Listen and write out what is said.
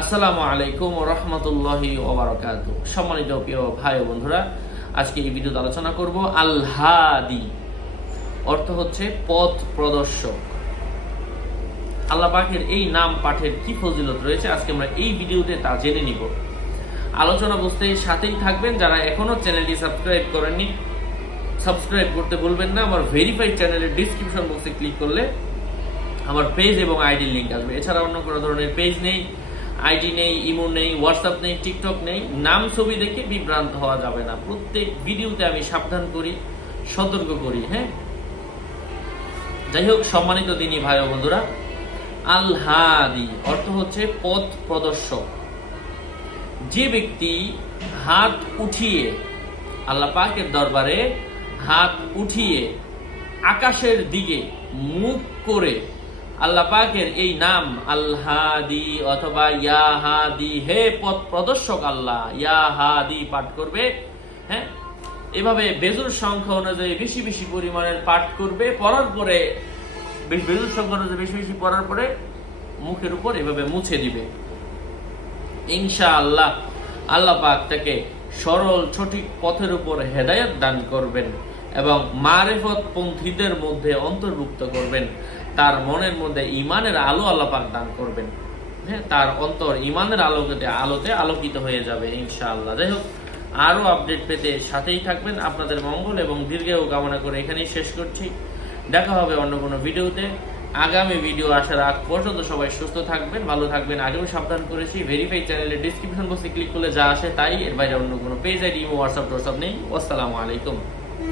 আসসালামু আলাইকুম রহমতুল্লাহি ওবরাকাতু সম্মানিত প্রিয় ভাই বন্ধুরা, আজকে এই ভিডিওতে আলোচনা করব আল্হাদি, অর্থ হচ্ছে পথ প্রদর্শক। আল্লাহ পাকের এই নাম পাঠের কি ফজিলত রয়েছে আজকে আমরা এই ভিডিওতে তা জেনে নিব। আলোচনা বুঝতে সাথেই থাকবেন যারা এখনও চ্যানেলটি সাবস্ক্রাইব করেননি, সাবস্ক্রাইব করতে ভুলবেন না, আমার ভেরিফাইড চ্যানেলের ডিসক্রিপশন বক্সে ক্লিক করলে আমার পেজ এবং আইডির লিঙ্ক আসবে। এছাড়া অন্য কোনো ধরনের পেজ নেই আইডি নেই, ইমো নেই, হোয়াটসঅ্যাপ নেই, টিকটক নেই, নাম ছবি দেখে বিভ্রান্ত হওয়া যাবে না। প্রত্যেক ভিডিওতে আমি সাবধান করি, সতর্ক করি হ্যাঁ? যাই হোক, সম্মানিত দিনী ভাই বন্ধুরা আল্হাদি অর্থ হচ্ছে পথ প্রদর্শক। যে ব্যক্তি হাত উঠিয়ে, আল্লাহ পাকের দরবারে হাত উঠিয়ে আকাশের দিকে মুখ করে আল্লাহ পাকের এই নাম আল্লাহাদি অথবা ইয়াহাদি, হে পথ প্রদর্শক আল্লাহ, ইয়াহাদি পাঠ করবে হ্যাঁ? এভাবে বেজুর সংখ্যা অনুযায়ী বেশি বেশি পরিমাণের পাঠ করবে, পড়ার পরে বেজুর সংখ্যা অনুযায়ী বেশি বেশি পড়ার পরে মুখের উপর এভাবে মুছে দিবে। ইনশাআল্লাহ আল্লাহ পাক তাকে সরল, সঠিক পথের উপর হেদায়েত দান করবেন। এবং মারেফত পন্থীদের মধ্যে অন্তর্ভুক্ত করবেন। তার মনের মধ্যে ইমানের আলো আল্লাহ পাক দান করবেন। হ্যাঁ তার অন্তর ইমানের আলোকে আলোতে আলোকিত হয়ে যাবে ইনশাআল্লাহ। যাই হোক আরও আপডেট পেতে সাথেই থাকবেন। আপনাদের মঙ্গল এবং দীর্ঘায়ু কামনা করে এখানেই শেষ করছি। দেখা হবে অন্য কোনো ভিডিওতে। আগামী ভিডিও আসার আগ পর্যন্ত সবাই সুস্থ থাকবেন, ভালো থাকবেন। আগেও সাবধান করেছি। ভেরিফাই চ্যানেলের ডিসক্রিপশন বক্সে ক্লিক করলে যা আসে তাই। এর বাইরে অন্য কোনো পেজ আইডি হোয়াটসঅ্যাপ টোয়াটসঅ্যাপ নেই। আসসালামু আলাইকুম।